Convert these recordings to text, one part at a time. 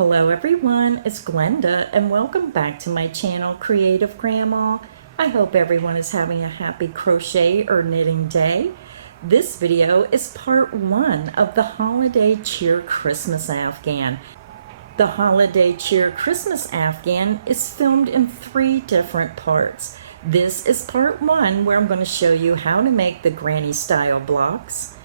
Hello everyone, it's Glenda and welcome back to my channel Creative Grandma. I hope everyone is having a happy crochet or knitting day. This video is part 1 of the Holiday Cheer Christmas Afghan. The Holiday Cheer Christmas Afghan is filmed in 3 different parts. This is part 1 where I'm going to show you how to make the granny style blocks.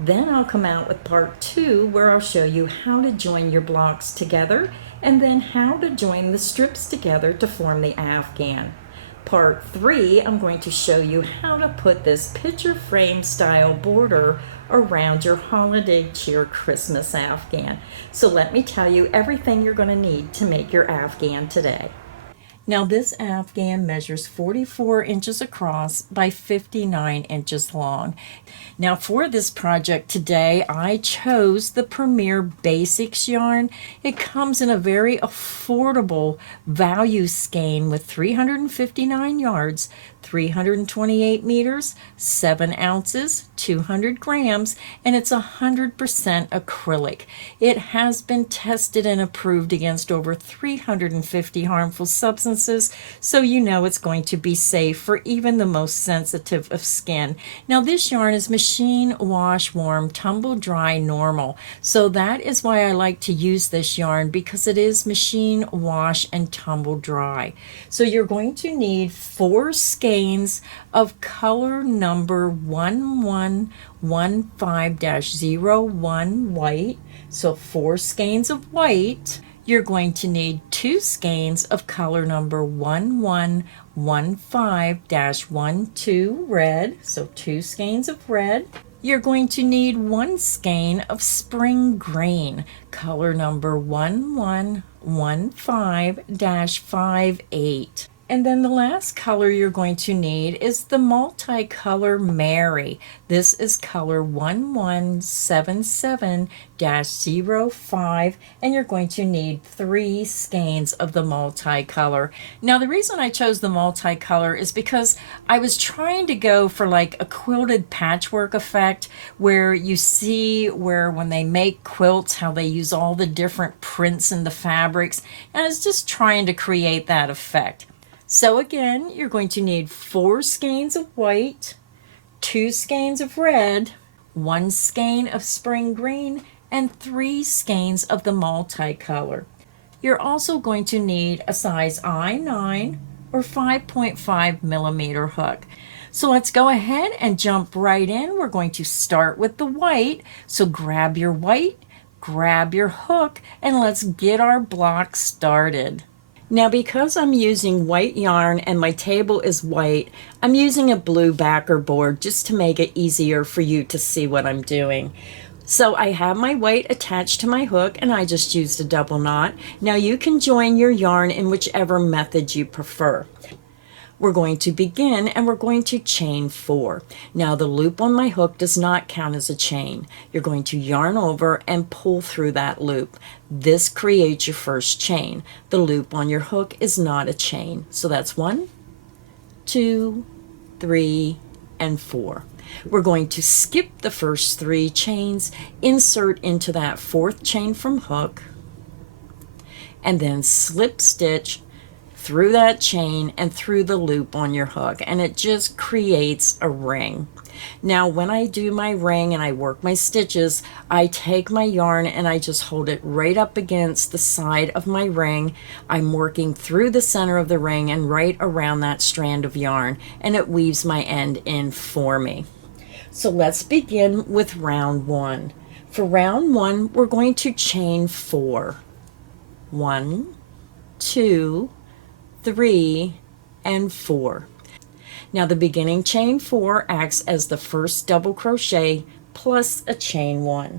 Then I'll come out with part 2 where I'll show you how to join your blocks together and then how to join the strips together to form the Afghan. Part 3, I'm going to show you how to put this picture frame style border around your Holiday Cheer Christmas Afghan. So let me tell you everything you're going to need to make your Afghan today. Now this Afghan measures 44 inches across by 59 inches long. Now for this project today, I chose the Premier Basix yarn. It comes in a very affordable value skein with 359 yards, 328 meters, 7 ounces, 200 grams, and it's 100% acrylic. It has been tested and approved against over 350 harmful substances, so you know it's going to be safe for even the most sensitive of skin. Now this yarn is machine wash warm, tumble dry normal, so that is why I like to use this yarn, because it is machine wash and tumble dry. So you're going to need 4 skeins of color number 1115-01 white. So 4 skeins of white. You're going to need 2 skeins of color number 1115-12 red. So 2 skeins of red. You're going to need 1 skein of spring green, color number 1115-58. And then the last color you're going to need is the multicolor Mary. This is color 1177-05, and you're going to need 3 skeins of the multicolor. Now the reason I chose the multicolor is because I was trying to go for like a quilted patchwork effect, where you see where when they make quilts how they use all the different prints in the fabrics, and I was just trying to create that effect. So again, you're going to need 4 skeins of white, 2 skeins of red, 1 skein of spring green, and 3 skeins of the multicolor. You're also going to need a size I9 or 5.5 millimeter hook. So let's go ahead and jump right in. We're going to start with the white. So grab your white, grab your hook, and let's get our block started. Now because I'm using white yarn and my table is white, I'm using a blue backer board just to make it easier for you to see what I'm doing. So I have my white attached to my hook and I just used a double knot. Now you can join your yarn in whichever method you prefer. We're going to begin and we're going to chain 4. Now the loop on my hook does not count as a chain. You're going to yarn over and pull through that loop. This creates your first chain. The loop on your hook is not a chain. So that's 1, 2, 3, and 4. We're going to skip the first 3 chains, insert into that 4th chain from hook, and then slip stitch through that chain and through the loop on your hook, and it just creates a ring. Now when I do my ring and I work my stitches, I take my yarn and I just hold it right up against the side of my ring. I'm working through the center of the ring and right around that strand of yarn, and it weaves my end in for me. So let's begin with round 1. For round 1, we're going to chain 4. 1, 2, 3, and 4. Now the beginning chain 4 acts as the first double crochet plus a chain 1.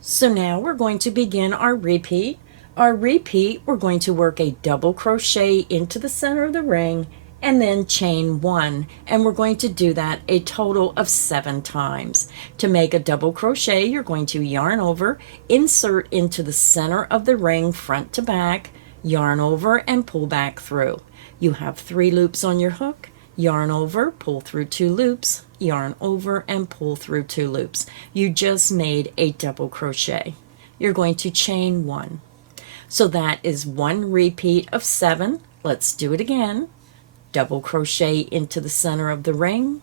So now we're going to begin our repeat. Our repeat, we're going to work a double crochet into the center of the ring and then chain 1, and we're going to do that a total of 7 times. To make a double crochet, you're going to yarn over, insert into the center of the ring front to back, yarn over and pull back through. You have 3 loops on your hook, yarn over, pull through 2 loops, yarn over and pull through 2 loops. You just made a double crochet. You're going to chain 1. So that is 1 repeat of 7. Let's do it again. Double crochet into the center of the ring,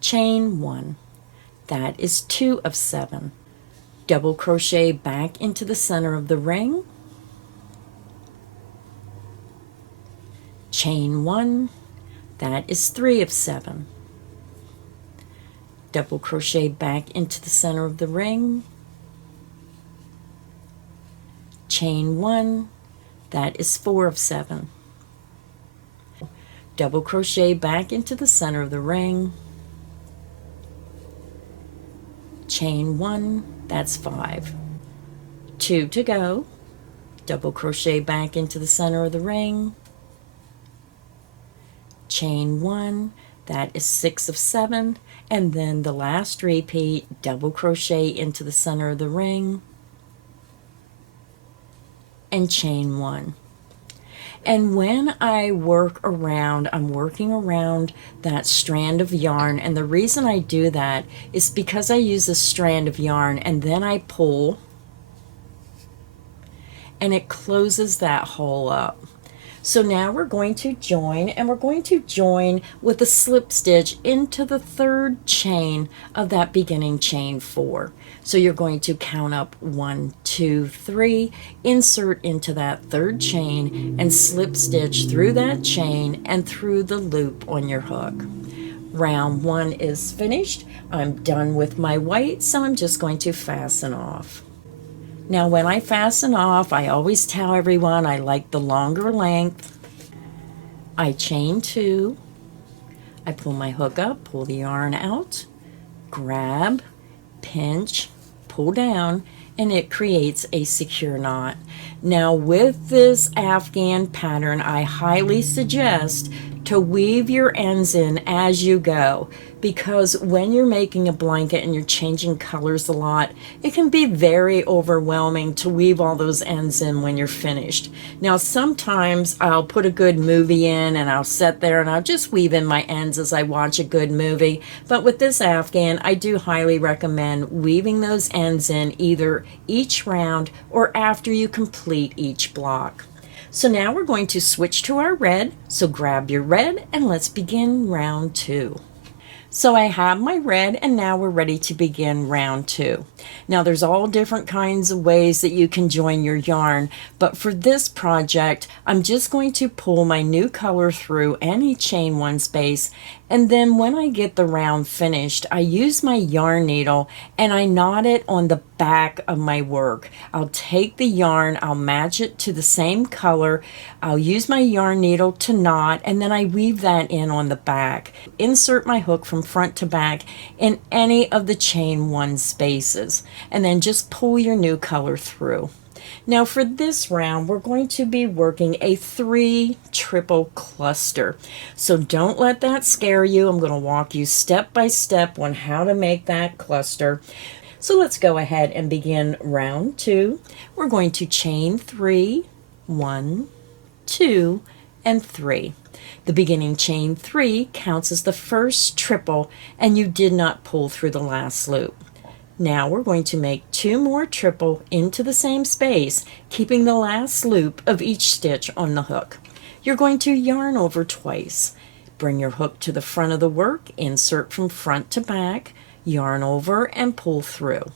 chain 1. That is 2 of 7. Double crochet back into the center of the ring, chain 1. That is 3 of 7. Double crochet back into the center of the ring, chain 1. That is 4 of 7. Double crochet back into the center of the ring, chain 1. That's 5. 2 to go. Double crochet back into the center of the ring, chain 1. That is 6 of 7. And then the last repeat, double crochet into the center of the ring and chain 1. And when I work around, I'm working around that strand of yarn, and the reason I do that is because I use a strand of yarn and then I pull and it closes that hole up. So now we're going to join, and we're going to join with a slip stitch into the 3rd chain of that beginning chain 4. So you're going to count up 1, 2, 3, insert into that 3rd chain and slip stitch through that chain and through the loop on your hook. Round 1 is finished. I'm done with my white, so I'm just going to fasten off. Now when I fasten off, I always tell everyone I like the longer length. I chain 2, I pull my hook up, pull the yarn out, grab, pinch, pull down, and it creates a secure knot. Now with this Afghan pattern, I highly suggest to weave your ends in as you go, because when you're making a blanket and you're changing colors a lot, it can be very overwhelming to weave all those ends in when you're finished. Now sometimes I'll put a good movie in and I'll sit there and I'll just weave in my ends as I watch a good movie, but with this Afghan I do highly recommend weaving those ends in either each round or after you complete each block. So now we're going to switch to our red, so grab your red and let's begin round 2. So I have my red, and now we're ready to begin round 2. Now there's all different kinds of ways that you can join your yarn, but for this project I'm just going to pull my new color through any chain 1 space, and then when I get the round finished I use my yarn needle and I knot it on the back of my work. I'll take the yarn, I'll match it to the same color, I'll use my yarn needle to knot, and then I weave that in on the back. Insert my hook from front to back in any of the chain 1 spaces, and then just pull your new color through. Now for this round we're going to be working a 3 triple cluster, so don't let that scare you. I'm going to walk you step by step on how to make that cluster. So let's go ahead and begin round 2. We're going to chain 3, 1, 2, and 3. The beginning chain 3 counts as the first triple, and you did not pull through the last loop. Now we're going to make 2 more triple into the same space, keeping the last loop of each stitch on the hook. You're going to yarn over twice. Bring your hook to the front of the work, insert from front to back, yarn over, and pull through.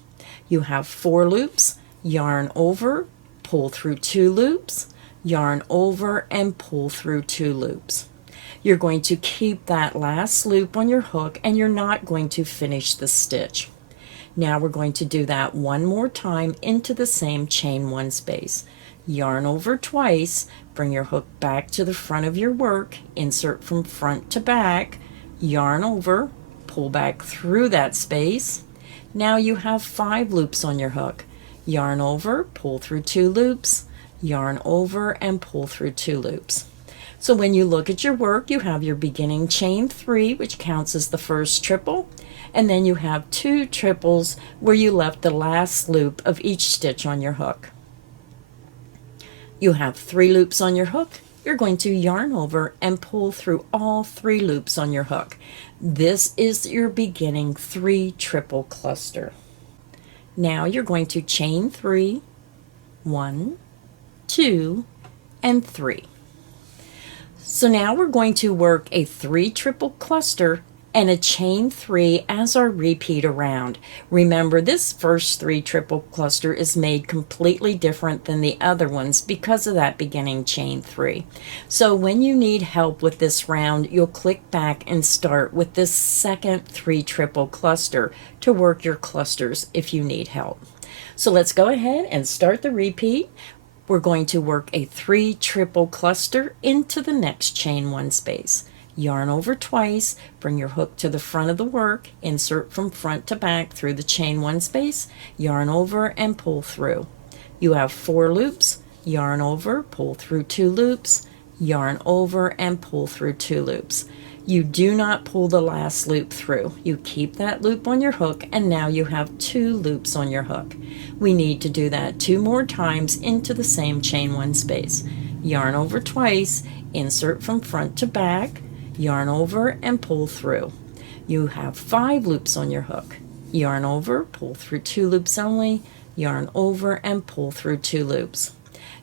You have 4 loops, yarn over, pull through 2 loops, yarn over, and pull through 2 loops. You're going to keep that last loop on your hook, and you're not going to finish the stitch. Now we're going to do that one more time into the same chain 1 space. Yarn over twice, bring your hook back to the front of your work, insert from front to back, yarn over, pull back through that space. Now you have 5 loops on your hook. Yarn over, pull through 2 loops, yarn over, and pull through 2 loops. So when you look at your work, you have your beginning chain 3, which counts as the first triple, and then you have 2 triples where you left the last loop of each stitch on your hook. You have 3 loops on your hook. You're going to yarn over and pull through all 3 loops on your hook. This is your beginning 3 triple cluster. Now you're going to chain 3, 1, 2, and 3. So now we're going to work a 3 triple cluster and a chain 3 as our repeat around. Remember, this first 3 triple cluster is made completely different than the other ones because of that beginning chain 3. So when you need help with this round, you'll click back and start with this second 3 triple cluster to work your clusters if you need help. So let's go ahead and start the repeat. We're going to work a 3 triple cluster into the next chain 1 space. Yarn over twice, bring your hook to the front of the work, insert from front to back through the chain 1 space, yarn over and pull through. You have 4 loops, yarn over, pull through 2 loops, yarn over and pull through 2 loops. You do not pull the last loop through. You keep that loop on your hook, and now you have 2 loops on your hook. We need to do that 2 more times into the same chain 1 space. Yarn over twice, insert from front to back, yarn over and pull through. You have 5 loops on your hook. Yarn over, pull through 2 loops only, yarn over and pull through 2 loops.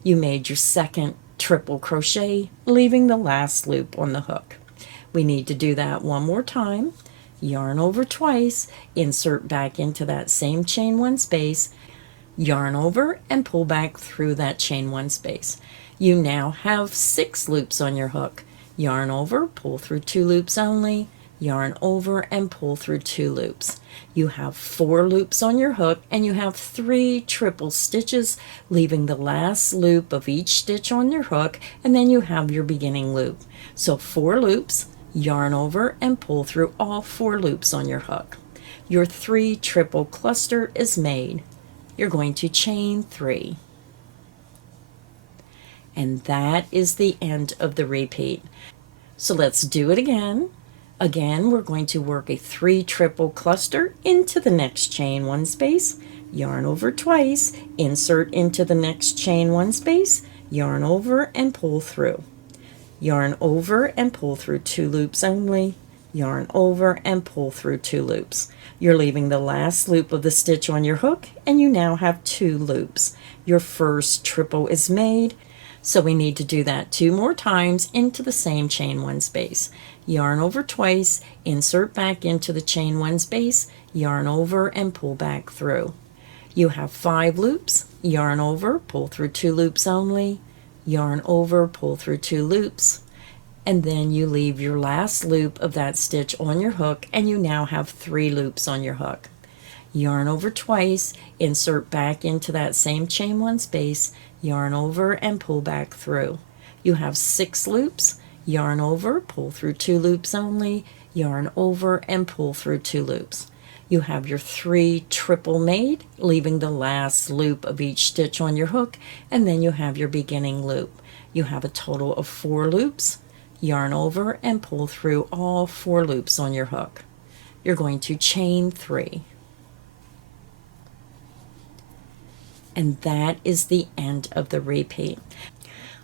You made your second triple crochet, leaving the last loop on the hook. We need to do that 1 more time. Yarn over twice, insert back into that same chain 1 space, yarn over and pull back through that chain 1 space. You now have 6 loops on your hook. Yarn over, pull through 2 loops only, yarn over and pull through 2 loops. You have 4 loops on your hook, and you have 3 triple stitches, leaving the last loop of each stitch on your hook, and then you have your beginning loop. So 4 loops, yarn over and pull through all 4 loops on your hook. Your 3 triple cluster is made. You're going to chain 3. And that is the end of the repeat. So let's do it again. Again, we're going to work a 3 triple cluster into the next chain 1 space, yarn over twice, insert into the next chain 1 space, yarn over and pull through. Yarn over and pull through 2 loops only, yarn over and pull through 2 loops. You're leaving the last loop of the stitch on your hook, and you now have 2 loops. Your first triple is made. So we need to do that 2 more times into the same chain 1 space. Yarn over twice, insert back into the chain 1 space, yarn over and pull back through. You have 5 loops, yarn over, pull through 2 loops only, yarn over, pull through 2 loops, and then you leave your last loop of that stitch on your hook, and you now have 3 loops on your hook. Yarn over twice, insert back into that same chain 1 space, yarn over and pull back through. You have 6 loops, yarn over, pull through 2 loops only, yarn over and pull through 2 loops. You have your 3 triple made, leaving the last loop of each stitch on your hook, and then you have your beginning loop. You have a total of 4 loops, yarn over and pull through all 4 loops on your hook. You're going to chain 3. And that is the end of the repeat.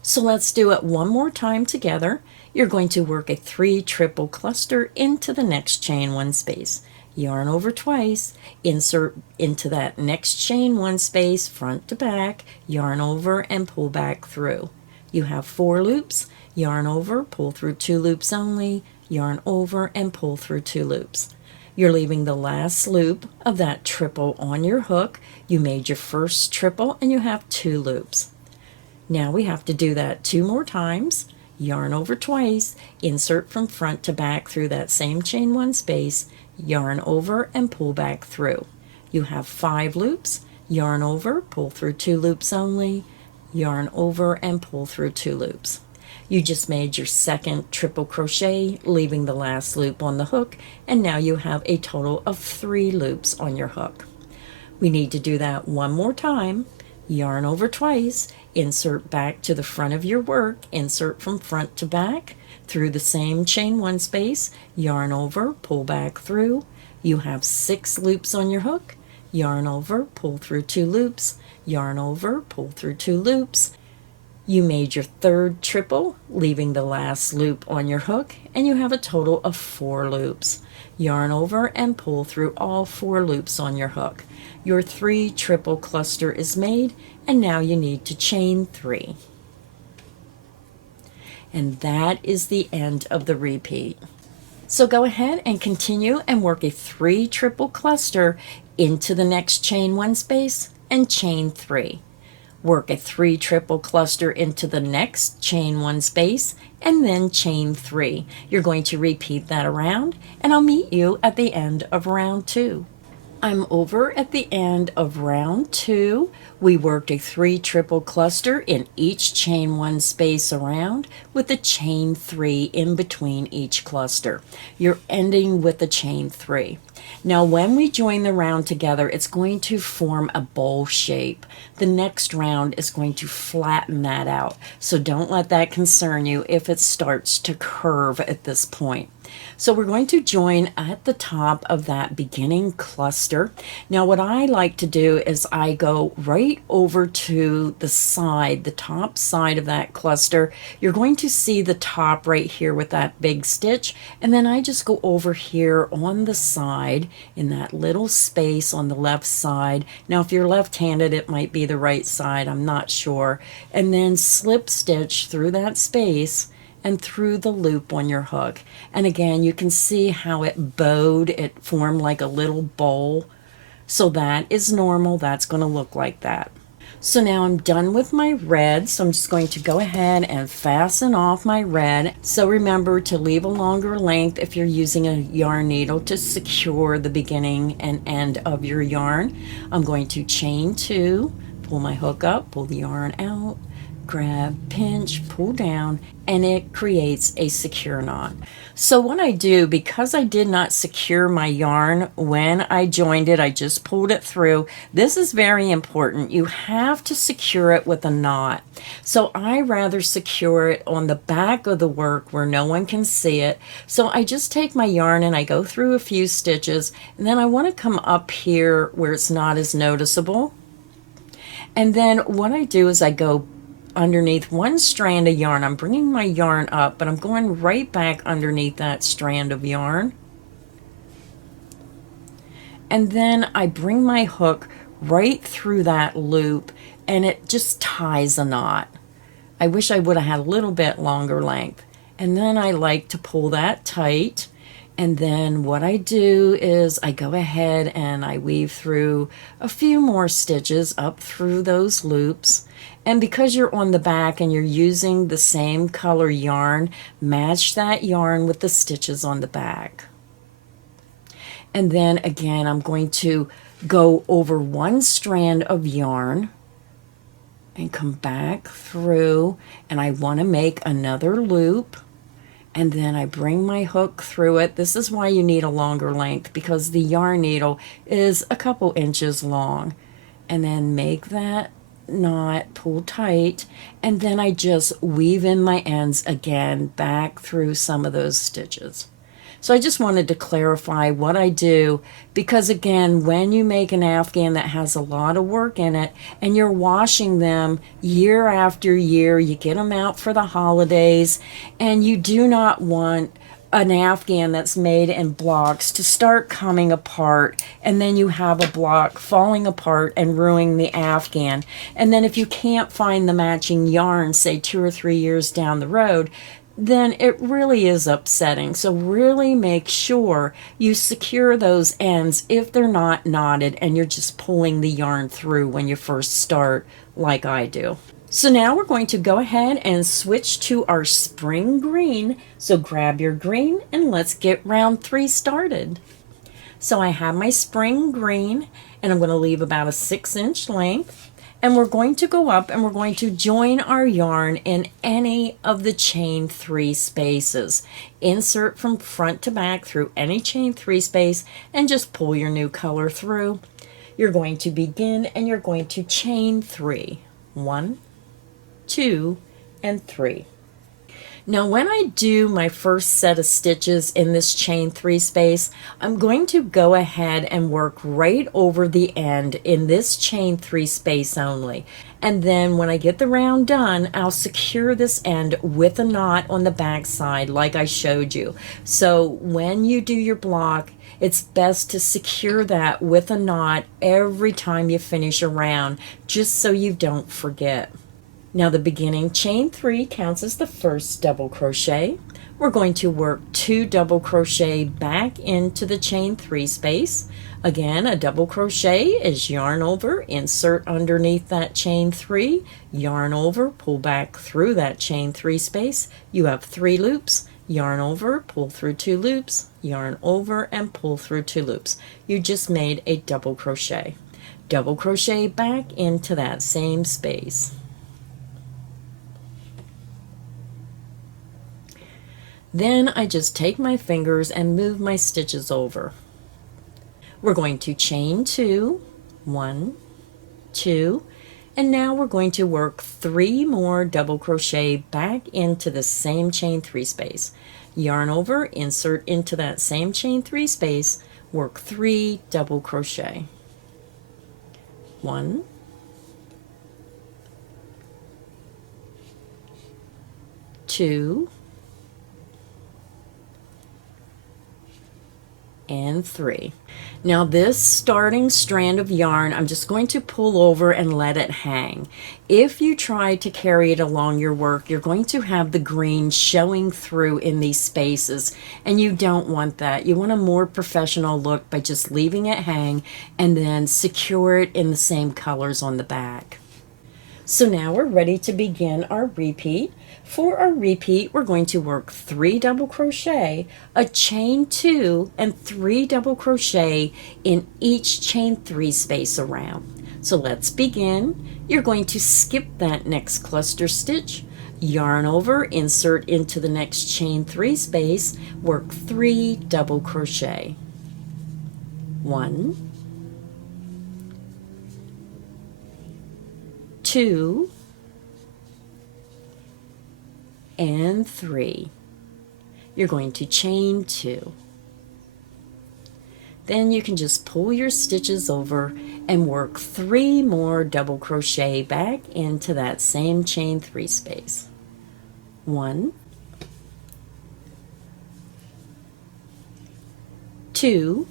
So let's do it 1 more time together. You're going to work a 3 triple cluster into the next chain 1 space. Yarn over twice, insert into that next chain 1 space, front to back, yarn over and pull back through. You have 4 loops, yarn over, pull through 2 loops only, yarn over and pull through 2 loops. You're leaving the last loop of that triple on your hook. You made your first triple and you have 2 loops. Now we have to do that 2 more times. Yarn over twice, insert from front to back through that same chain 1 space, yarn over and pull back through. You have 5 loops, yarn over, pull through 2 loops only, yarn over and pull through 2 loops. You just made your second triple crochet, leaving the last loop on the hook, and now you have a total of 3 loops on your hook. We need to do that 1 more time. Yarn over twice, insert back to the front of your work, insert from front to back, through the same chain 1 space, yarn over, pull back through. You have 6 loops on your hook, yarn over, pull through 2 loops, yarn over, pull through 2 loops. You made your third triple, leaving the last loop on your hook, and you have a total of 4 loops. Yarn over and pull through all 4 loops on your hook. Your 3 triple cluster is made, and now you need to chain 3. And that is the end of the repeat. So go ahead and continue and work a 3 triple cluster into the next chain 1 space and chain 3. Work a 3 triple cluster into the next chain 1 space and then chain 3. You're going to repeat that around, and I'll meet you at the end of round 2. I'm over at the end of round 2. We worked a 3 triple cluster in each chain 1 space around with a chain 3 in between each cluster. You're ending with a chain 3. Now when we join the round together, it's going to form a bowl shape. The next round is going to flatten that out. So don't let that concern you if it starts to curve at this point. So we're going to join at the top of that beginning cluster. Now what I like to do is I go right over to the side, the top side of that cluster. You're going to see the top right here with that big stitch, and then I just go over here on the side in that little space on the left side. Now if you're left-handed, it might be the right side, I'm not sure. And then slip stitch through that space and through the loop on your hook. And again, you can see how it bowed, it formed like a little bowl. So that is normal, that's going to look like that. So now I'm done with my red, so I'm just going to go ahead and fasten off my red. So remember to leave a longer length if you're using a yarn needle to secure the beginning and end of your yarn. I'm going to chain 2, pull my hook up, pull the yarn out, grab, pinch, pull down, and it creates a secure knot. So what I do, because I did not secure my yarn when I joined it, I just pulled it through. This is very important. You have to secure it with a knot. So I rather secure it on the back of the work where no one can see it. So I just take my yarn and I go through a few stitches, and then I want to come up here where it's not as noticeable. And then what I do is I go underneath one strand of yarn. I'm bringing my yarn up, but I'm going right back underneath that strand of yarn. And then I bring my hook right through that loop, and it just ties a knot. I wish I would have had a little bit longer length. And then I like to pull that tight. And then what I do is I go ahead and I weave through a few more stitches up through those loops. And because you're on the back and you're using the same color yarn, match that yarn with the stitches on the back. And then again, I'm going to go over one strand of yarn and come back through, and I want to make another loop. And then I bring my hook through it. This is why you need a longer length, because the yarn needle is a couple inches long. And then make that knot, pull tight, and then I just weave in my ends again back through some of those stitches. So I just wanted to clarify what I do, because again, when you make an Afghan that has a lot of work in it and you're washing them year after year, you get them out for the holidays, and you do not want an Afghan that's made in blocks to start coming apart, and then you have a block falling apart and ruining the Afghan. And then if you can't find the matching yarn, say 2 or 3 years down the road, then it really is upsetting. So really make sure you secure those ends if they're not knotted and you're just pulling the yarn through when you first start, like I do. So now we're going to go ahead and switch to our spring green. So grab your green and let's get round 3 started. So I have my spring green, and I'm going to leave about a 6-inch length. And we're going to go up and we're going to join our yarn in any of the chain 3 spaces. Insert from front to back through any chain 3 space and just pull your new color through. You're going to begin and you're going to chain 3. 1, 2, and 3. Now when I do my first set of stitches in this chain 3 space, I'm going to go ahead and work right over the end in this chain 3 space only. And then when I get the round done, I'll secure this end with a knot on the back side like I showed you. So when you do your block, It's best to secure that with a knot every time you finish a round, just so you don't forget. Now the beginning chain 3 counts as the first double crochet. We're going to work 2 double crochet back into the chain 3 space. Again, a double crochet is yarn over, insert underneath that chain 3, yarn over, pull back through that chain 3 space. You have 3 loops, yarn over, pull through 2 loops, yarn over, and pull through 2 loops. You just made a double crochet. Double crochet back into that same space. Then I just take my fingers and move my stitches over. We're going to chain 2, 1, 2, and now we're going to work 3 more double crochet back into the same chain 3 space. Yarn over, insert into that same chain 3 space, work 3 double crochet. 1, 2, and 3. Now this starting strand of yarn, I'm just going to pull over and let it hang. If you try to carry it along your work, you're going to have the green showing through in these spaces, and you don't want that. You want a more professional look by just leaving it hang and then secure it in the same colors on the back. So now we're ready to begin our repeat. For our repeat, we're going to work 3 double crochet, a chain 2, and 3 double crochet in each chain 3 space around. So let's begin. You're going to skip that next cluster stitch, yarn over, insert into the next chain 3 space, work 3 double crochet. 1, 2, and 3. You're going to chain 2. Then you can just pull your stitches over and work 3 more double crochet back into that same chain 3 space. 1, 2,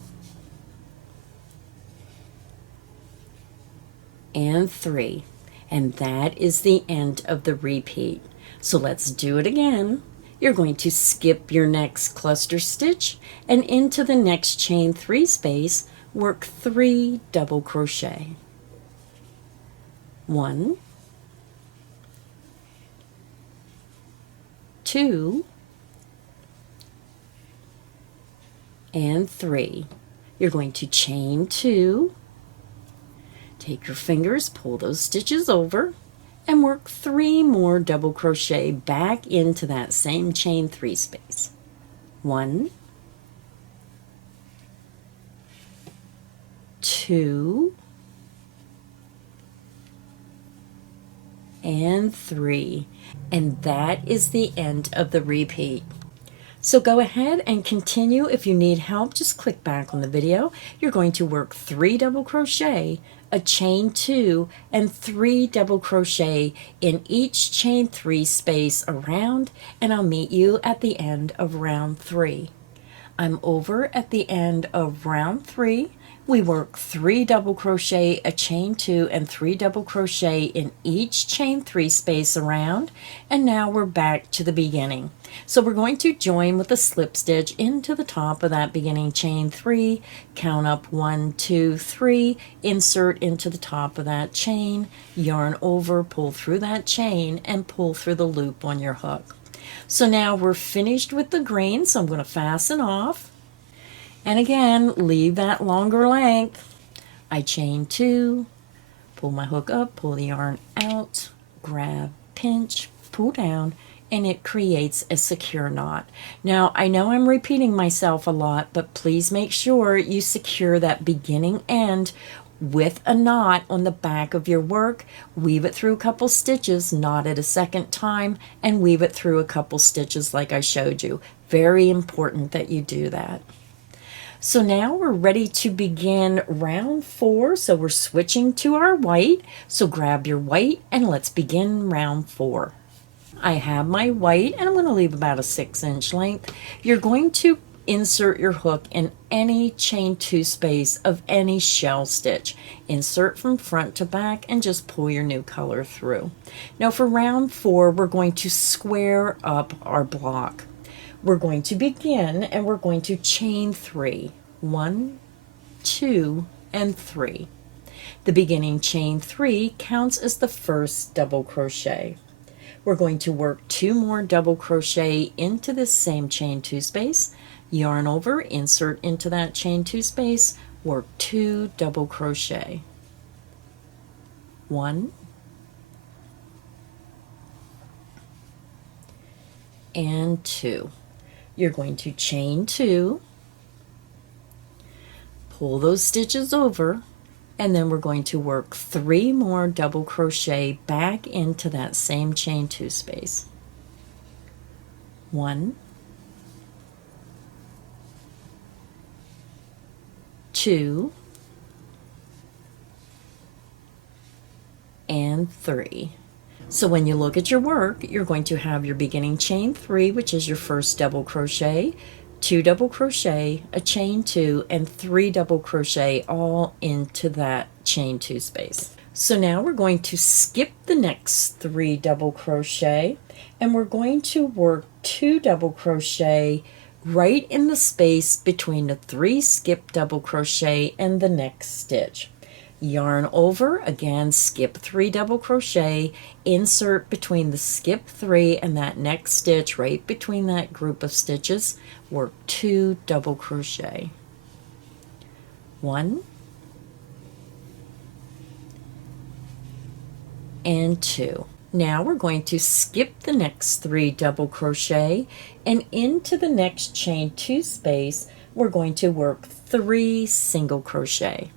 and 3. And that is the end of the repeat. So let's do it again. You're going to skip your next cluster stitch and into the next chain 3 space, work 3 double crochet. 1, 2, and 3. You're going to chain 2, take your fingers, pull those stitches over, and work 3 more double crochet back into that same chain 3 space. 1, 2, and 3. And that is the end of the repeat. So go ahead and continue. If you need help, just click back on the video. You're going to work 3 double crochet, a chain 2, and 3 double crochet in each chain 3 space around, and I'll meet you at the end of round 3. I'm over at the end of round 3. We work 3 double crochet, a chain 2, and 3 double crochet in each chain 3 space around, and now we're back to the beginning. So we're going to join with a slip stitch into the top of that beginning chain 3, count up 1, 2, 3, insert into the top of that chain, yarn over, pull through that chain, and pull through the loop on your hook. So now we're finished with the green, so I'm going to fasten off. And again, leave that longer length. I chain 2, pull my hook up, pull the yarn out, grab, pinch, pull down, and it creates a secure knot. Now, I know I'm repeating myself a lot, but please make sure you secure that beginning end with a knot on the back of your work. Weave it through a couple stitches, knot it a second time, and weave it through a couple stitches like I showed you. Very important that you do that. So now we're ready to begin round 4. So we're switching to our white. So grab your white and let's begin round 4. I have my white and I'm going to leave about a 6-inch length. You're going to insert your hook in any chain 2 space of any shell stitch. Insert from front to back and just pull your new color through. Now for round 4, we're going to square up our block. We're going to begin and we're going to chain 3. 1, 2, and 3. The beginning chain 3 counts as the first double crochet. We're going to work 2 more double crochet into this same chain 2 space, yarn over, insert into that chain 2 space, work 2 double crochet. 1 and 2. You're going to chain 2, pull those stitches over, and then we're going to work 3 more double crochet back into that same chain 2 space. 1, 2, and 3. So when you look at your work, you're going to have your beginning chain 3, which is your first double crochet, 2 double crochet, a chain 2, and 3 double crochet all into that chain 2 space. So now we're going to skip the next 3 double crochet, and we're going to work 2 double crochet right in the space between the 3 skip double crochet and the next stitch. Yarn over, again skip 3 double crochet, insert between the skip 3 and that next stitch, right between that group of stitches, work 2 double crochet. 1 and 2. Now we're going to skip the next 3 double crochet, and into the next chain 2 space we're going to work 3 single crochet.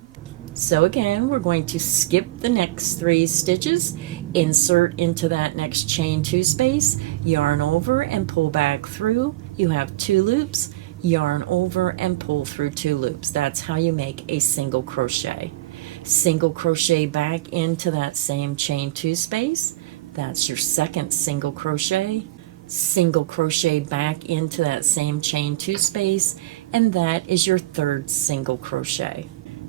So again, we're going to skip the next 3 stitches, insert into that next chain 2 space, yarn over and pull back through. You have 2 loops, yarn over and pull through 2 loops. That's how you make a single crochet. Single crochet back into that same chain 2 space. That's your second single crochet. Single crochet back into that same chain 2 space, and that is your third single crochet.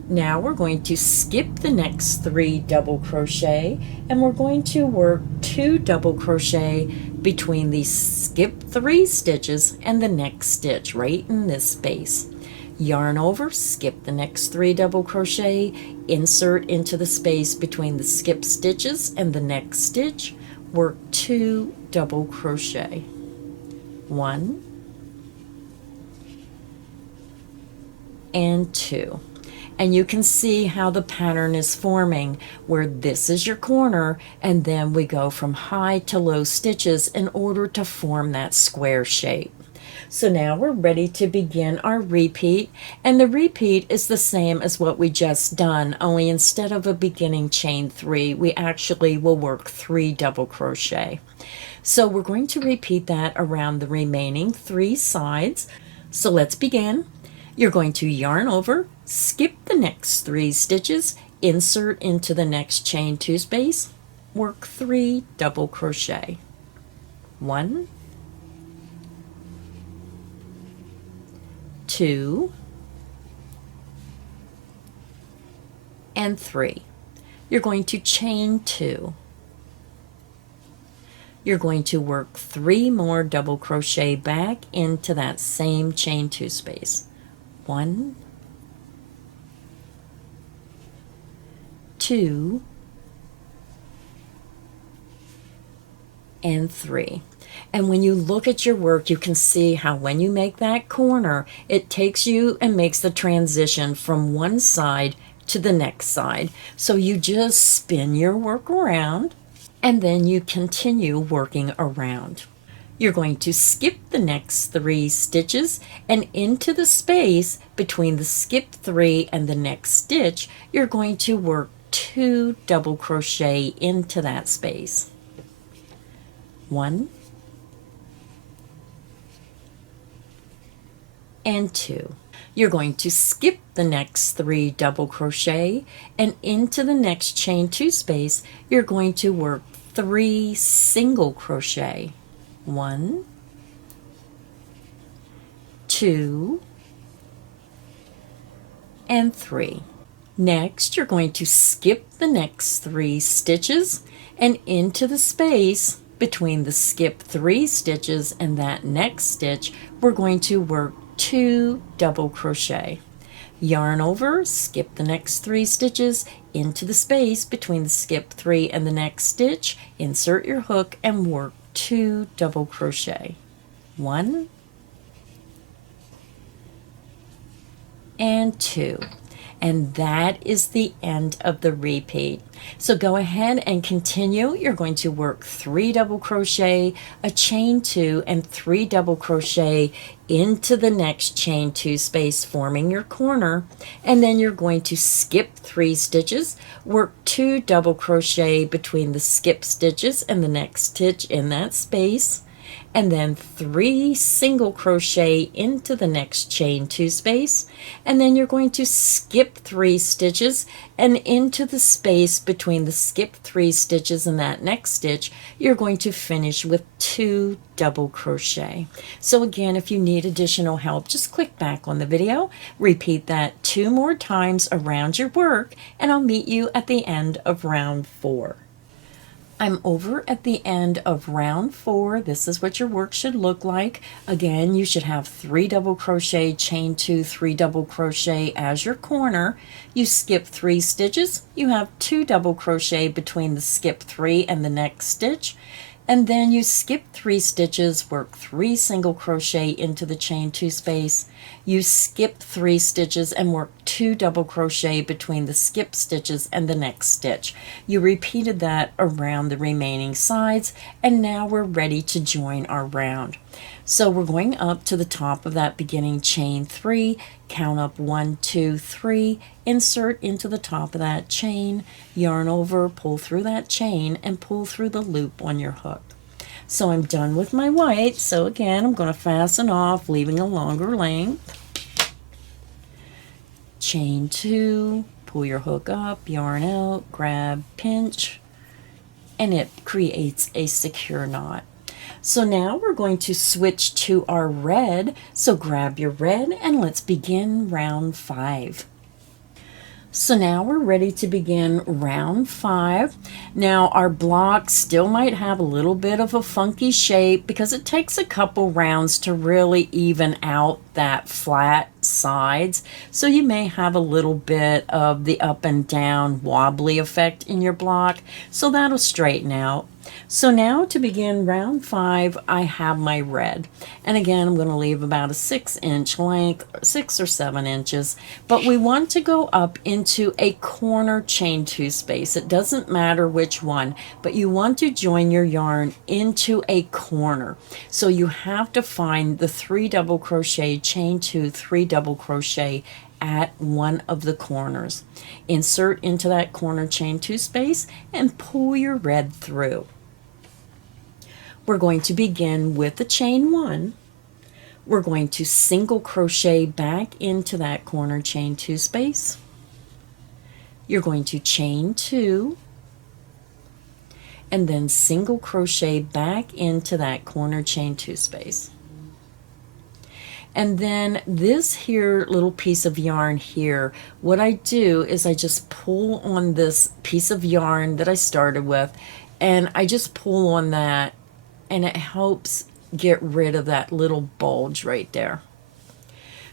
Now we're going to skip the next 3 double crochet, and we're going to work 2 double crochet between the skip 3 stitches and the next stitch right in this space. Yarn over, skip the next 3 double crochet, insert into the space between the skip stitches and the next stitch, work 2 double crochet. 1 and 2. And you can see how the pattern is forming, where this is your corner and then we go from high to low stitches in order to form that square shape. So now we're ready to begin our repeat, and the repeat is the same as what we just done, only instead of a beginning chain 3 we actually will work 3 double crochet. So we're going to repeat that around the remaining 3 sides. So let's begin. You're going to yarn over, skip the next 3 stitches, insert into the next chain 2 space, work 3 double crochet. 1, 2, and 3. You're going to chain 2. You're going to work 3 more double crochet back into that same chain 2 space. 1, 2, and 3. And when you look at your work, you can see how when you make that corner, it takes you and makes the transition from one side to the next side. So you just spin your work around and then you continue working around. You're going to skip the next 3 stitches, and into the space between the skip 3 and the next stitch, you're going to work 2 double crochet into that space. 1 and 2. You're going to skip the next 3 double crochet, and into the next chain 2 space, you're going to work 3 single crochet. 1, 2, and 3. Next, you're going to skip the next 3 stitches, and into the space between the skip 3 stitches and that next stitch, we're going to work 2 double crochet. Yarn over, skip the next 3 stitches, into the space between the skip 3 and the next stitch, insert your hook and work 2 double crochet. 1 and 2. And that is the end of the repeat. So go ahead and continue. You're going to work 3 double crochet, a chain 2, and 3 double crochet into the next chain 2 space, forming your corner. And then you're going to skip 3 stitches, work 2 double crochet between the skip stitches and the next stitch in that space, and then 3 single crochet into the next chain 2 space, and then you're going to skip 3 stitches, and into the space between the skip 3 stitches and that next stitch, you're going to finish with 2 double crochet. So again, if you need additional help, just click back on the video, repeat that 2 more times around your work, and I'll meet you at the end of round 4. I'm over at the end of round 4. This is what your work should look like. Again, you should have 3 double crochet, chain 2, 3 double crochet as your corner. You skip 3 stitches. You have 2 double crochet between the skip 3 and the next stitch. And then you skip 3 stitches, work 3 single crochet into the chain 2 space. You skip 3 stitches and work 2 double crochet between the skip stitches and the next stitch. You repeated that around the remaining sides, and now we're ready to join our round. So we're going up to the top of that beginning chain 3, count up 1, 2, 3, insert into the top of that chain, yarn over, pull through that chain, and pull through the loop on your hook. So I'm done with my white, so again I'm going to fasten off, leaving a longer length. Chain 2, pull your hook up, yarn out, grab, pinch, and it creates a secure knot. So now we're going to switch to our red, so grab your red and let's begin round 5. So now we're ready to begin round 5. Now our block still might have a little bit of a funky shape because it takes a couple rounds to really even out that flat sides. So you may have a little bit of the up and down wobbly effect in your block. So that'll straighten out. So now to begin round 5, I have my red. And again, I'm going to leave about a 6-inch length, 6 or 7 inches. But we want to go up into a corner chain 2 space. It doesn't matter which one, but you want to join your yarn into a corner. So you have to find the 3 double crochet, chain 2, 3 double crochet at one of the corners. Insert into that corner chain 2 space and pull your red through. We're going to begin with the chain 1. We're going to single crochet back into that corner chain 2 space. You're going to chain 2 and then single crochet back into that corner chain 2 space. And then this here little piece of yarn here, what I do is I just pull on this piece of yarn that I started with, and I just pull on that, and it helps get rid of that little bulge right there.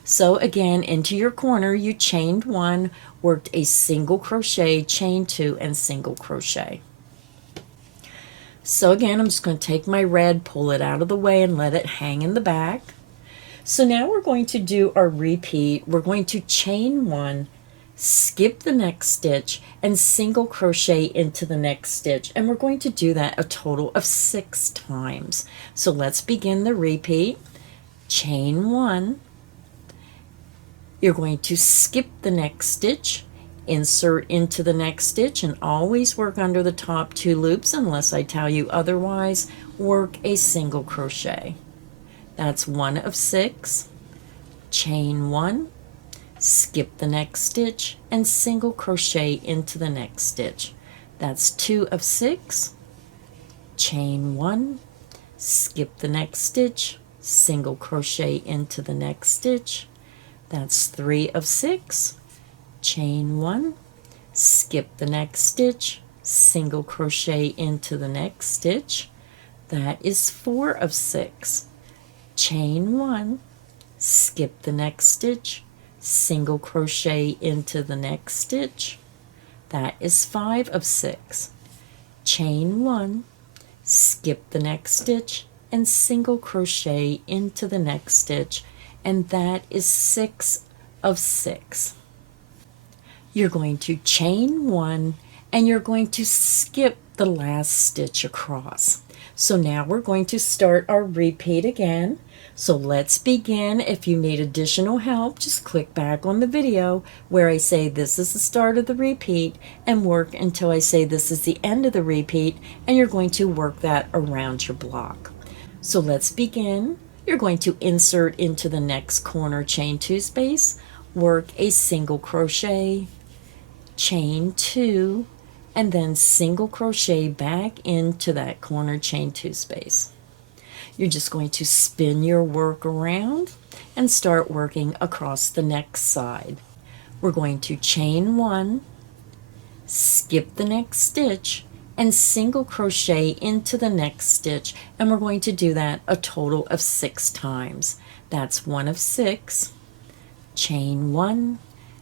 So again, into your corner, you chained 1, worked a single crochet, chain 2, and single crochet. So again, I'm just going to take my red, pull it out of the way, and let it hang in the back. So now we're going to do our repeat. We're going to chain 1, skip the next stitch, and single crochet into the next stitch. And we're going to do that a total of 6 times. So let's begin the repeat. Chain 1. You're going to skip the next stitch, insert into the next stitch, and always work under the top 2 loops unless I tell you otherwise. Work a single crochet. That's 1 of 6, chain 1, skip the next stitch, and single crochet into the next stitch. That's 2 of 6, chain 1, skip the next stitch, single crochet into the next stitch. That's 3 of 6, chain 1, skip the next stitch, single crochet into the next stitch. That is 4 of 6, chain 1, skip the next stitch, single crochet into the next stitch. That is 5 of 6, chain 1, skip the next stitch, and single crochet into the next stitch, and that is 6 of 6. You're going to chain 1 and you're going to skip the last stitch across. So now we're going to start our repeat again. So let's begin. If you need additional help, just click back on the video where I say this is the start of the repeat and work until I say this is the end of the repeat, and you're going to work that around your block. So let's begin. You're going to insert into the next corner chain 2 space, work a single crochet, chain 2, and then single crochet back into that corner chain 2 space. You're just going to spin your work around and start working across the next side. We're going to chain 1, skip the next stitch, and single crochet into the next stitch, and we're going to do that a total of 6 times. That's 1 of 6, chain 1,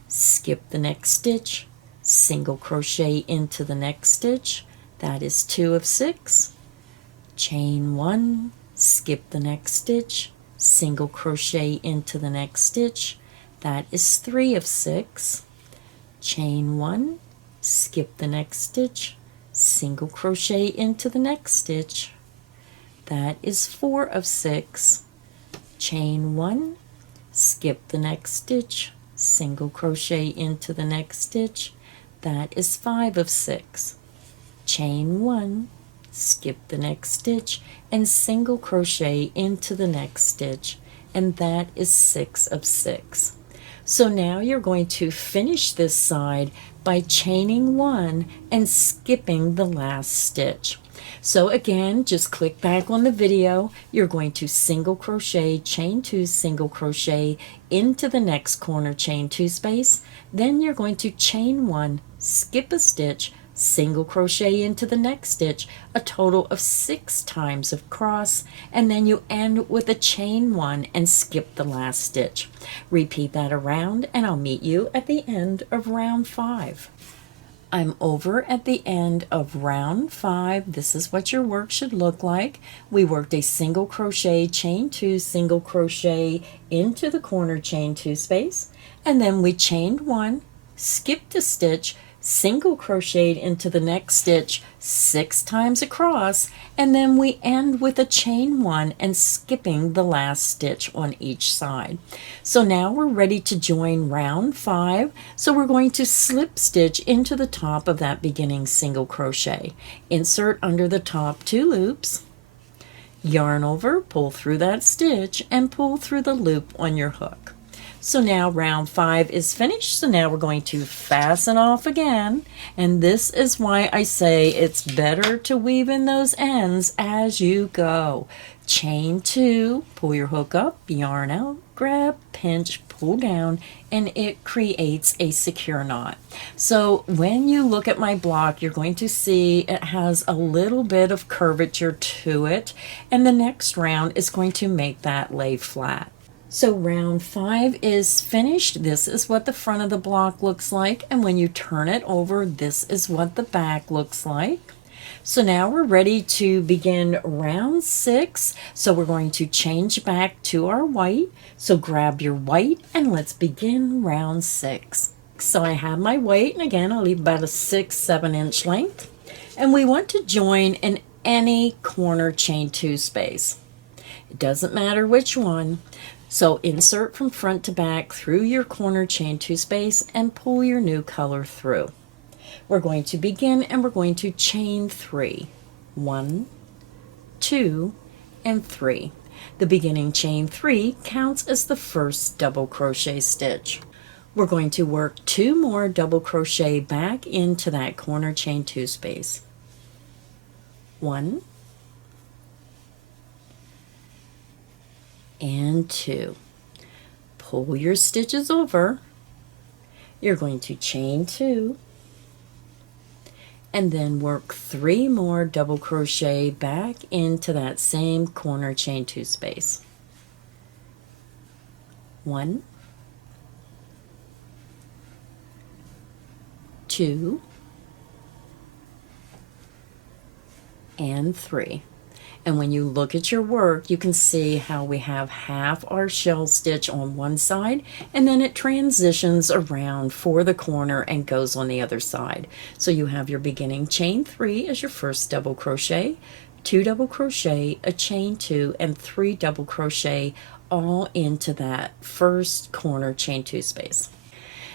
skip the next stitch, single crochet into the next stitch. That is 2 of 6, chain 1, skip the next stitch, single crochet into the next stitch. That is 3 of 6, chain 1, skip the next stitch, single crochet into the next stitch. That is 4 of 6, chain 1, skip the next stitch, single crochet into the next stitch. That is 5 of 6, chain 1, skip the next stitch, and single crochet into the next stitch, and that is 6 of 6. So now you're going to finish this side by chaining 1 and skipping the last stitch. So again, just click back on the video. You're going to single crochet, chain 2, single crochet into the next corner chain 2 space. Then you're going to chain 1, skip a stitch, single crochet into the next stitch, a total of 6 times across, and then you end with a chain 1 and skip the last stitch. Repeat that around, and I'll meet you at the end of round 5. I'm over at the end of round 5. This is what your work should look like. We worked a single crochet, chain 2, single crochet into the corner chain 2 space, and then we chained 1, skipped a stitch, single crocheted into the next stitch 6 times across, and then we end with a chain 1 and skipping the last stitch on each side. So now we're ready to join round 5. So we're going to slip stitch into the top of that beginning single crochet. Insert under the top 2 loops, yarn over, pull through that stitch, and pull through the loop on your hook. So now round 5 is finished. So now we're going to fasten off again. And this is why I say it's better to weave in those ends as you go. Chain 2, pull your hook up, yarn out, grab, pinch, pull down, and it creates a secure knot. So when you look at my block, you're going to see it has a little bit of curvature to it. And the next round is going to make that lay flat. So round 5 is finished. This is what the front of the block looks like, and when you turn it over, this is what the back looks like. So now we're ready to begin round 6. So we're going to change back to our white. So grab your white and let's begin round 6. So I have my white, and again I'll leave about a 6-7 inch length, and we want to join in any corner chain 2 space. It doesn't matter which one. So insert from front to back through your corner chain 2 space and pull your new color through. We're going to begin, and we're going to chain 3. 1, 2, and 3. The beginning chain 3 counts as the first double crochet stitch. We're going to work 2 more double crochet back into that corner chain 2 space. 1, and 2. Pull your stitches over. You're going to chain 2 and then work 3 more double crochet back into that same corner chain 2 space. 1, 2, and 3. And when you look at your work, you can see how we have half our shell stitch on one side, and then it transitions around for the corner and goes on the other side. So you have your beginning chain 3 as your first double crochet, 2 double crochet, a chain 2, and 3 double crochet all into that first corner chain 2 space.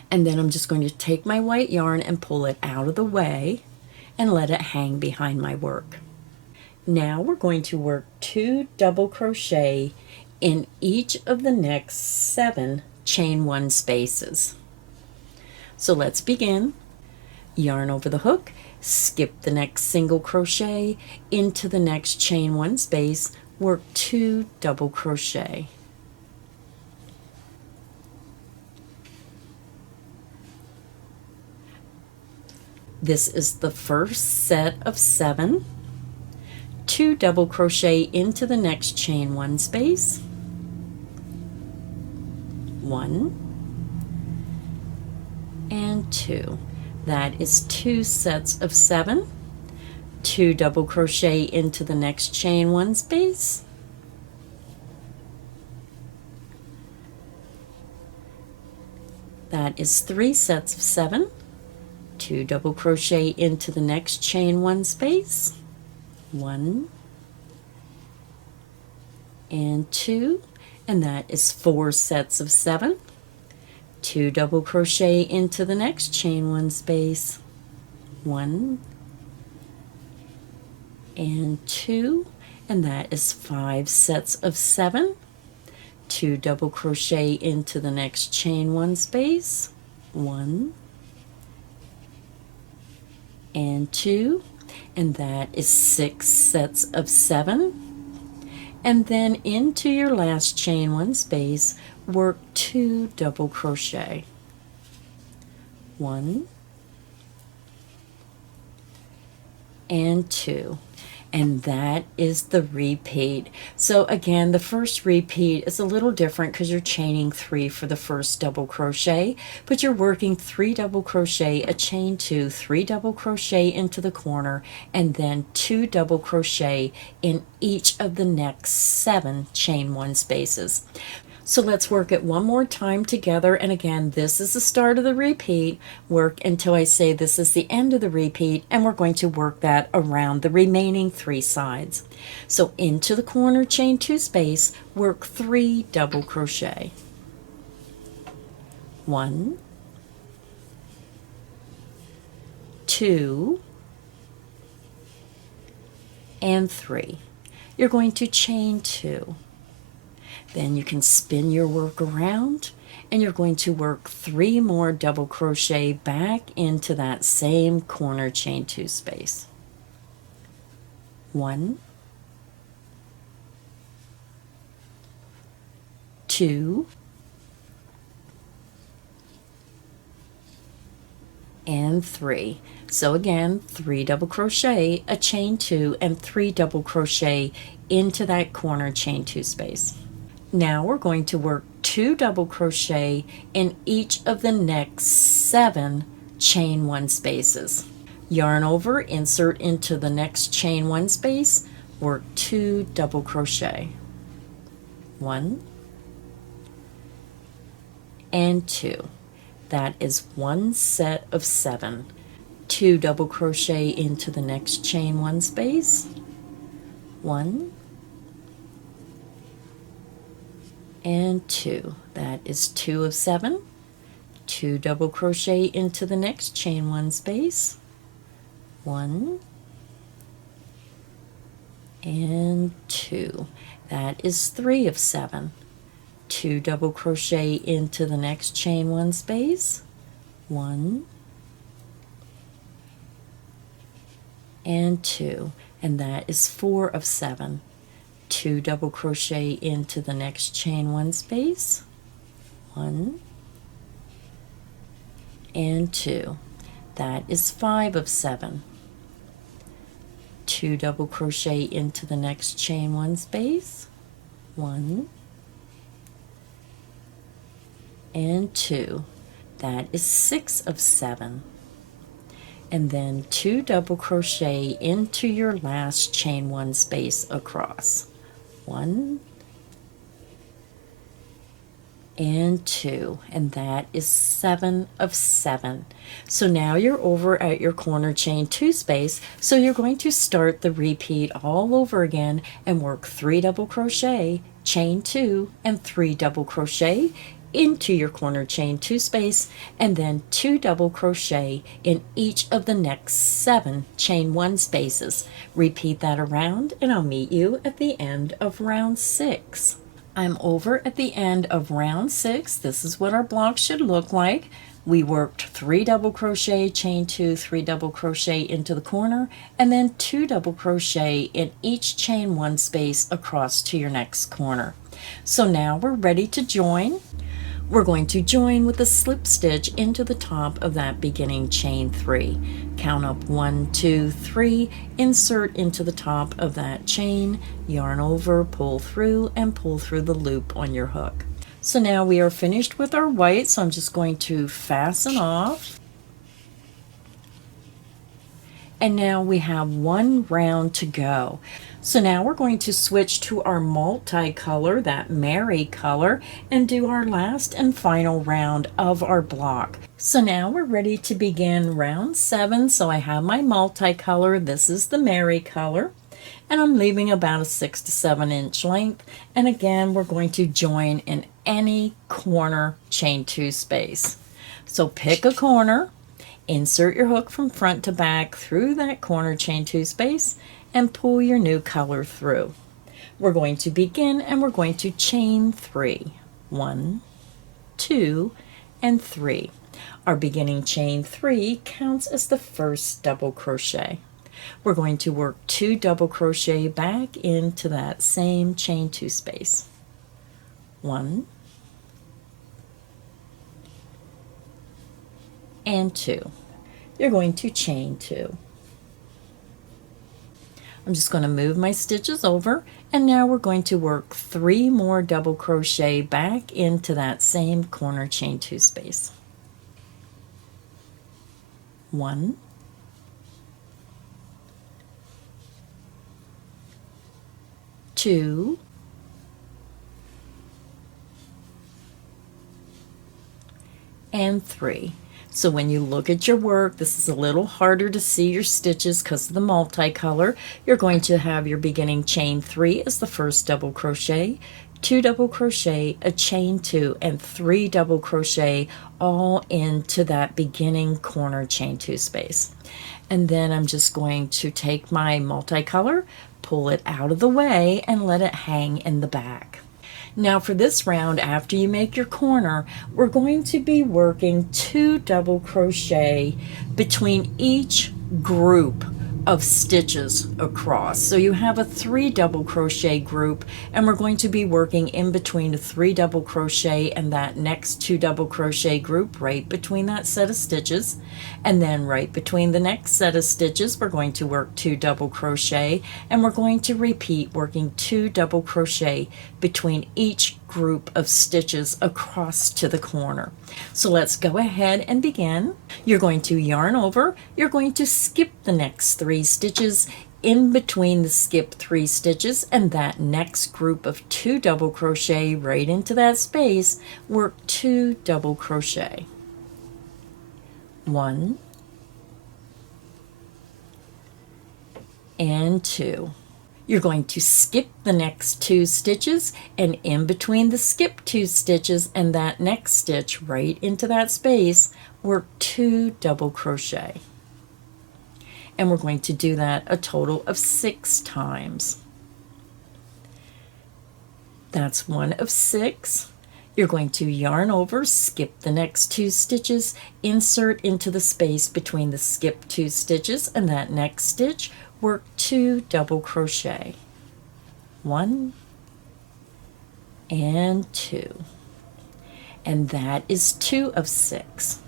And then I'm just going to take my white yarn and pull it out of the way and let it hang behind my work. Now we're going to work 2 double crochet in each of the next 7 chain 1 spaces. So let's begin. Yarn over the hook, skip the next single crochet into the next chain 1 space, work 2 double crochet. This is the first set of 7. 2 double crochet into the next chain 1 space, 1 and 2. That is 2 sets of 7. 2 double crochet into the next chain 1 space, that is 3 sets of 7. 2 double crochet into the next chain 1 space, 1 and 2, and that is 4 sets of 7. 2 double crochet into the next chain 1 space, 1 and 2, and that is 5 sets of 7. 2 double crochet into the next chain 1 space, 1 and 2, and that is 6 sets of 7. And then into your last chain 1 space, work 2 double crochet, 1 and 2. And that is the repeat. So again, the first repeat is a little different because you're chaining 3 for the first double crochet, but you're working 3 double crochet, a chain 2, 3 double crochet into the corner, and then 2 double crochet in each of the next 7 chain 1 spaces. So let's work it one more time together, and again, this is the start of the repeat. Work until I say this is the end of the repeat, and we're going to work that around the remaining 3 sides. So into the corner chain 2 space, work 3 double crochet. 1, 2, and 3. You're going to chain 2. Then you can spin your work around, and you're going to work 3 more double crochet back into that same corner chain 2 space. 1, 2, and 3. So again, 3 double crochet, a chain 2, and 3 double crochet into that corner chain 2 space. Now we're going to work 2 double crochet in each of the next 7 chain 1 spaces. Yarn over, insert into the next chain 1 space, work 2 double crochet. 1 and 2. That is 1 set of 7. 2 double crochet into the next chain 1 space, 1 and 2. That is 2 of 7. 2 double crochet into the next chain 1 space, 1 and 2. That is 3 of 7. 2 double crochet into the next chain 1 space, 1 and 2, and that is 4 of 7. 2 double crochet into the next chain 1 space, 1 and 2. That is 5 of 7. 2 double crochet into the next chain 1 space, 1 and 2. That is 6 of 7. And then 2 double crochet into your last chain 1 space across, 1 and 2, and that is 7 of 7. So now you're over at your corner chain 2 space, so you're going to start the repeat all over again and work 3 double crochet, chain 2, and 3 double crochet into your corner chain 2 space, and then 2 double crochet in each of the next 7 chain 1 spaces. Repeat that around, and I'll meet you at the end of round 6. I'm over at the end of round 6. This is what our block should look like. We worked 3 double crochet, chain 2, 3 double crochet into the corner, and then 2 double crochet in each chain 1 space across to your next corner. So now we're ready to join. We're going to join with a slip stitch into the top of that beginning chain 3. Count up 1, 2, 3, insert into the top of that chain, yarn over, pull through, and pull through the loop on your hook. So now we are finished with our white, so I'm just going to fasten off. And now we have 1 round to go. So now we're going to switch to our multicolor, that Mary color, and do our last and final round of our block. So now we're ready to begin round 7. So I have my multicolor. This is the Mary color, and I'm leaving about a 6 to 7 inch length. And again, we're going to join in any corner chain 2 space. So pick a corner, insert your hook from front to back through that corner chain 2 space, and pull your new color through. We're going to begin, and we're going to chain 3. 1, 2, and 3. Our beginning chain 3 counts as the first double crochet. We're going to work 2 double crochet back into that same chain 2 space. 1 and 2. You're going to chain 2. I'm just going to move my stitches over, and now we're going to work 3 more double crochet back into that same corner chain 2 space. 1 2 and 3. So when you look at your work, this is a little harder to see your stitches because of the multicolor. You're going to have your beginning chain 3 as the first double crochet, 2 double crochet, a chain 2, and 3 double crochet all into that beginning corner chain 2 space. And then I'm just going to take my multicolor, pull it out of the way, and let it hang in the back. Now for this round, after you make your corner, we're going to be working 2 double crochet between each group of stitches across. So you have a 3 double crochet group, and we're going to be working in between a 3 double crochet and that next 2 double crochet group right between that set of stitches. And then right between the next set of stitches, we're going to work 2 double crochet, and we're going to repeat working 2 double crochet between each group of stitches across to the corner. So let's go ahead and begin. You're going to yarn over, you're going to skip the next 3 stitches in between the skip 3 stitches, and that next group of 2 double crochet right into that space, work 2 double crochet. 1 and 2. You're going to skip the next 2 stitches, and in between the skip 2 stitches and that next stitch right into that space, work 2 double crochet. And we're going to do that a total of 6 times. That's 1 of 6. You're going to yarn over, skip the next 2 stitches, insert into the space between the skip 2 stitches and that next stitch, work 2 double crochet. 1 and 2. And that is 2 of 6.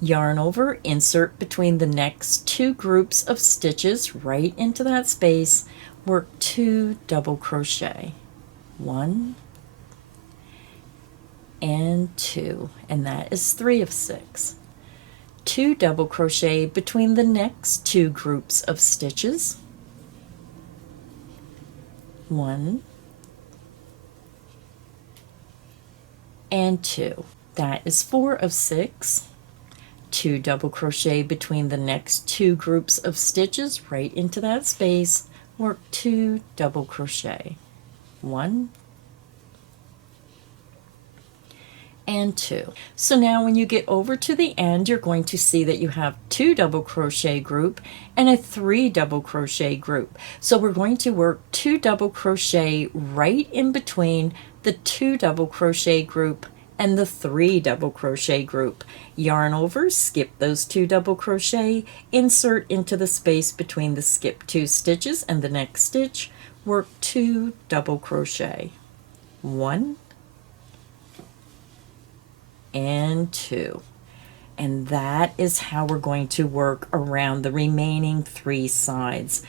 Yarn over, insert between the next 2 groups of stitches right into that space, work 2 double crochet, 1 and 2, and that is 3 of 6. 2 double crochet between the next 2 groups of stitches, 1 and 2. That is 4 of 6. 2 double crochet between the next 2 groups of stitches right into that space, work 2 double crochet, 1 and 2. So now when you get over to the end, you're going to see that you have 2 double crochet group and a 3 double crochet group. So we're going to work 2 double crochet right in between the 2 double crochet group and the 3 double crochet group. Yarn over, skip those 2 double crochet, insert into the space between the skip 2 stitches and the next stitch, work 2 double crochet, 1 and 2. And that is how we're going to work around the remaining 3 sides.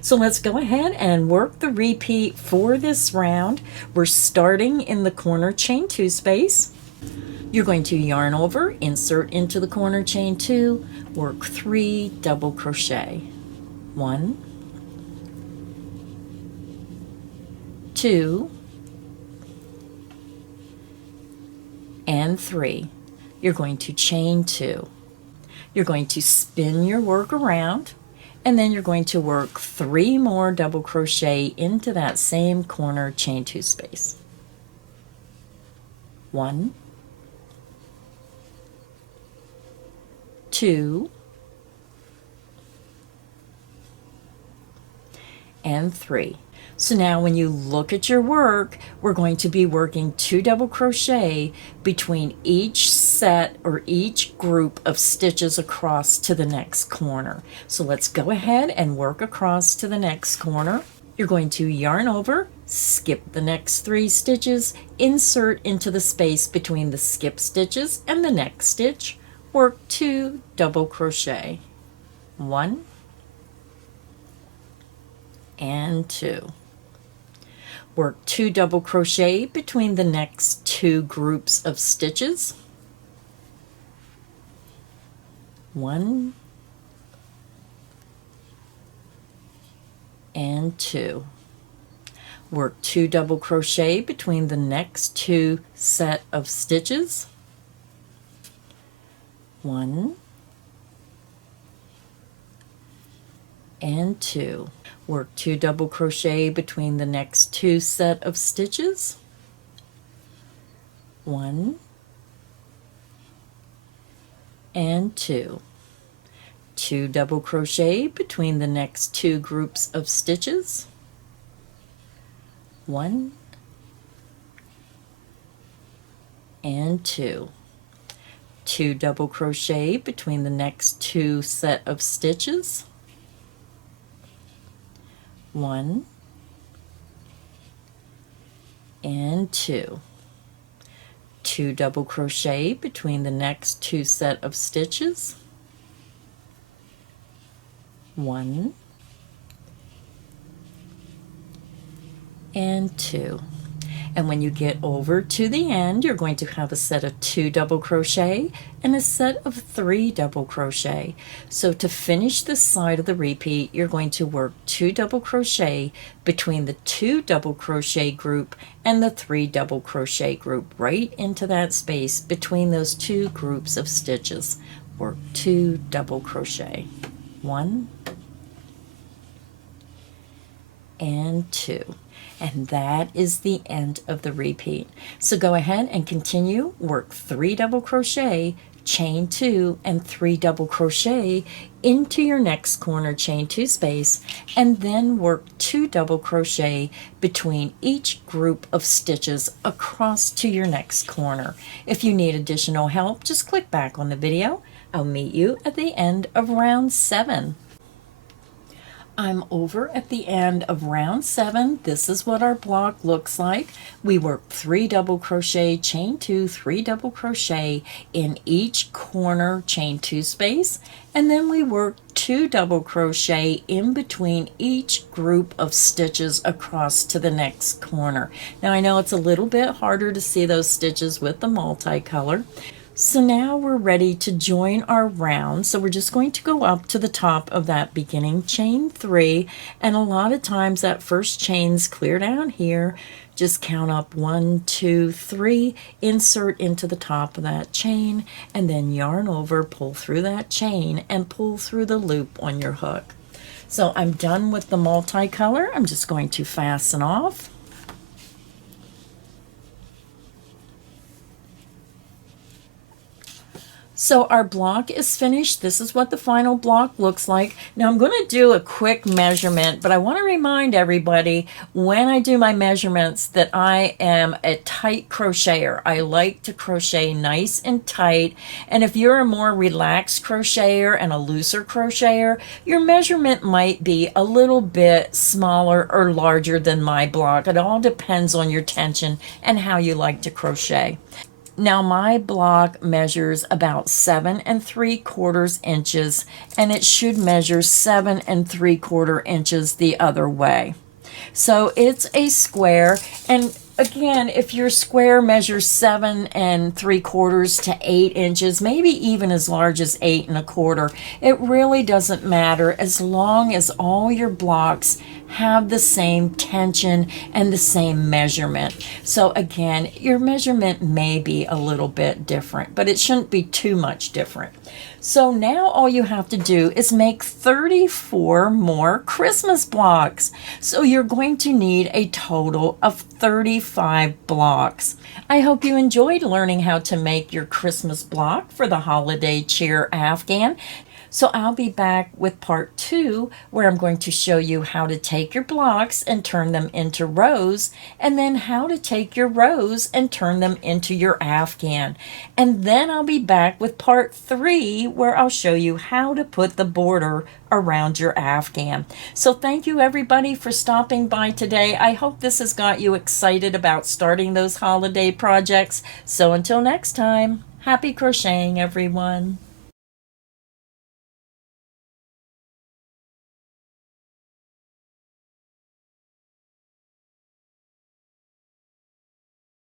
So let's go ahead and work the repeat for this round. We're starting in the corner chain 2 space. You're going to yarn over, insert into the corner chain 2, work 3 double crochet, 1, 2 and 3. You're going to chain 2. You're going to spin your work around, and then you're going to work 3 more double crochet into that same corner chain 2 space. 1, 2 and 3. So now when you look at your work, we're going to be working 2 double crochet between each set or each group of stitches across to the next corner. So let's go ahead and work across to the next corner. You're going to yarn over, skip the next 3 stitches, insert into the space between the skip stitches and the next stitch, work 2 double crochet, 1 and 2. Work 2 double crochet between the next 2 groups of stitches, 1 and 2. Work 2 double crochet between the next 2 set of stitches, 1 and 2. Work 2 double crochet between the next 2 set of stitches, 1 and 2. 2 double crochet between the next 2 groups of stitches, 1 and 2. 2 double crochet between the next 2 set of stitches, 1 and 2. 2 double crochet between the next 2 set of stitches, 1 and 2. And when you get over to the end, you're going to have a set of 2 double crochet and a set of 3 double crochet. So to finish this side of the repeat, you're going to work 2 double crochet between the 2 double crochet group and the 3 double crochet group right into that space between those 2 groups of stitches. Work 2 double crochet, 1 and 2. And that is the end of the repeat. So go ahead and continue, work 3 double crochet, chain 2 and 3 double crochet into your next corner chain 2 space, and then work 2 double crochet between each group of stitches across to your next corner. If you need additional help, just click back on the video. I'll meet you at the end of round 7. I'm over at the end of round 7. This is what our block looks like. We worked 3 double crochet, chain 2, 3 double crochet in each corner chain 2 space, and then we worked 2 double crochet in between each group of stitches across to the next corner. Now I know it's a little bit harder to see those stitches with the multicolor. So now we're ready to join our round. So we're just going to go up to the top of that beginning chain 3, and a lot of times that first chain's clear down here. Just count up 1, 2, 3, insert into the top of that chain, and then yarn over, pull through that chain, and pull through the loop on your hook. So I'm done with the multicolor. I'm just going to fasten off. So our block is finished. This is what the final block looks like. Now I'm going to do a quick measurement, but I want to remind everybody when I do my measurements that I am a tight crocheter. I like to crochet nice and tight. And if you're a more relaxed crocheter and a looser crocheter, your measurement might be a little bit smaller or larger than my block. It all depends on your tension and how you like to crochet. Now my block measures about 7 3/4 inches, and it should measure 7 3/4 inches the other way. So it's a square, and again, if your square measures 7 3/4 to 8 inches, maybe even as large as 8 1/4, it really doesn't matter as long as all your blocks have the same tension and the same measurement. So again, your measurement may be a little bit different, but it shouldn't be too much different. So now all you have to do is make 34 more Christmas blocks. So you're going to need a total of 35 blocks. I hope you enjoyed learning how to make your Christmas block for the holiday cheer Afghan. So I'll be back with part 2, where I'm going to show you how to take your blocks and turn them into rows, and then how to take your rows and turn them into your Afghan. And then I'll be back with part 3, where I'll show you how to put the border around your Afghan. So thank you everybody for stopping by today. I hope this has got you excited about starting those holiday projects. So until next time, happy crocheting everyone.